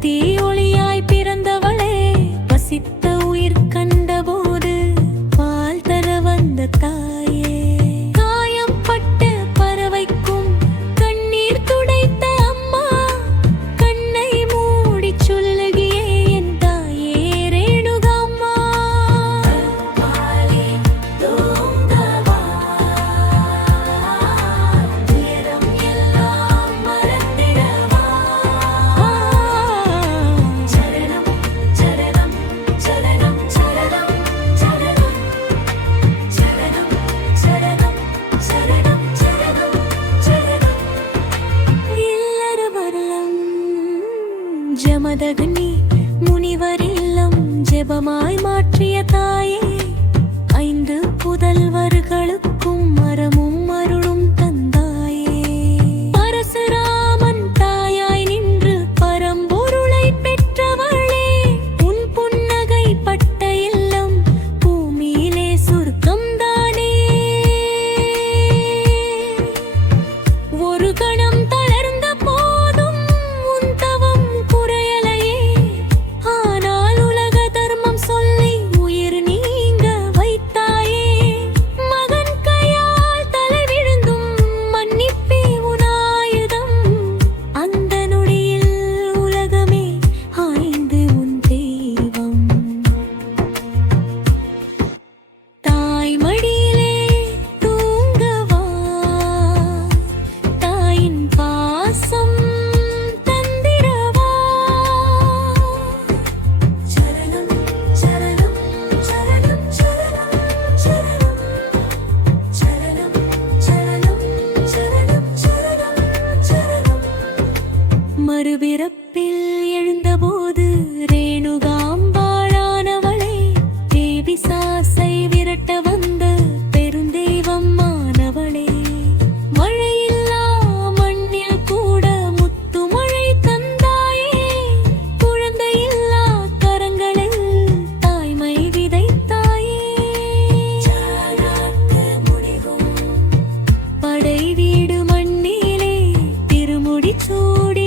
hati ശുഭമാ மறுபிறப்பில் எழுந்தபோது ரேணுகாம்பாளானவளை தேவி சாசை விரட்ட வந்த பெருந்தெய்வம் மாணவளே மழையில்லா மண்ணில் கூட முத்து மழை தந்தாயே. குழந்தையில்லா கரங்களில் தாய்மை விதைத்தாயே. முடிவும். படை வீடு மண்ணிலே திருமுடி சூடி